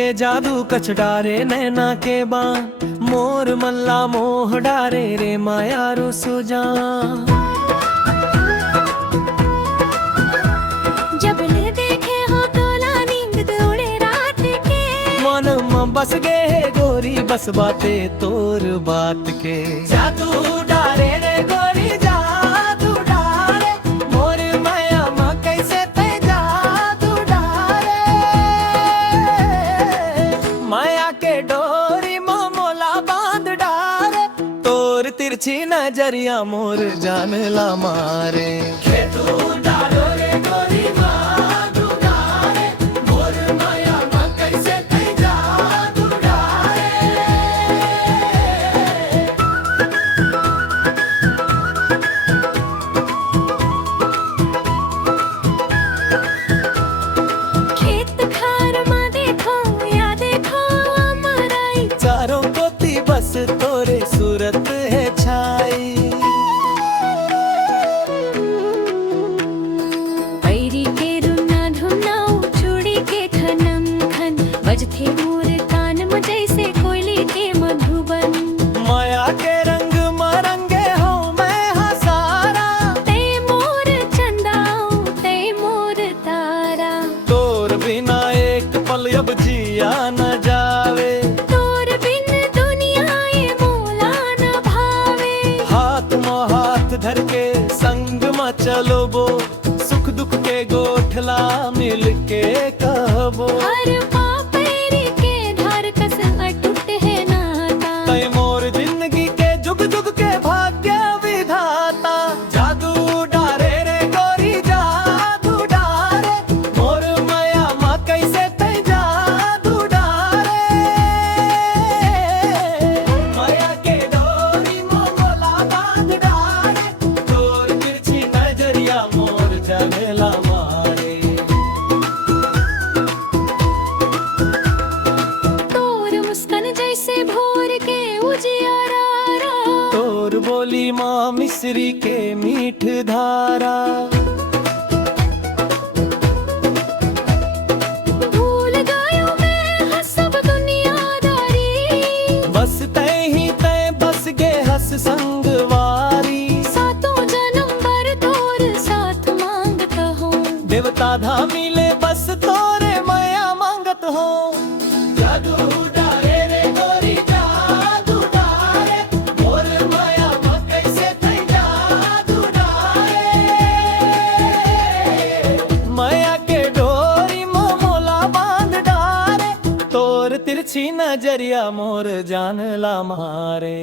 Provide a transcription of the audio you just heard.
के जादू कछ डारे नैना के बान, मोर मल्ला मोह डारे रे माया रुसु जान। जब ले देखे हो तोला नींद उड़े रात के, मन में बस गए है गोरी बस बाते तोर बात के। जादू डारे रे गोरी जादू डारे, मोर माया माँ कैसे ते जादू डारे। माया के डोरी मोला बांध डारे, तोर तिरछी नजरिया मोर जान ला मारे। खेतू डालो रे गोरी जादू डारे, मोर माया माँ कैसे ते जादू डारे। खेत खार माँ देखो या देखो अमराई, चारों कोती बस तोरे सूरत है छाई। पैरी के रुना धुनाऊ चूड़ी के खनम खन, बजथे मोर कान में जैसे कोयली के मधुबन। माया के रंग मरंगे हो मैं हसारा, ते मोर चंदाऊ ते मोर तारा, तोर बिना एक पल अब जिया न जावे। तोर बिन दुनिया ये मोला न भावे। हाथ में हाथ धर के संग में चलो बो, सुख दुख के गोठला मिल के कहबो। हर पापेरी के धार कस अटूट है नाता, तय मोर जिंदगी के जुग जुग के भाग्य विधाता। जादू डारे रे गोरी जादू डारे, मोर माया माँ कैसे ते जादू डारे। माया के डोरी मोला बांध डारे, तोर तिरछी नजरिया मोर जमेला मारे। तोर मुस्कान जैसे भोर के उजियारा, तोर बोली माँ मिश्री के मीठ धारा। भूल गयो मैं हंस सब दुनियादारी, बस तय ही तय बस गे हस संगवारी। सातों जन्म भर तोर साथ मांगत हो, देवता धा मिले बस तोरे माया मांगत हो। जादू डारे रे गोरी जादू डारे, मोर माया माँ कैसे ते जादू डारे। माया के डोरी मोला बांध डारे, तोर तिरछी नजरिया मोर जान ला मारे।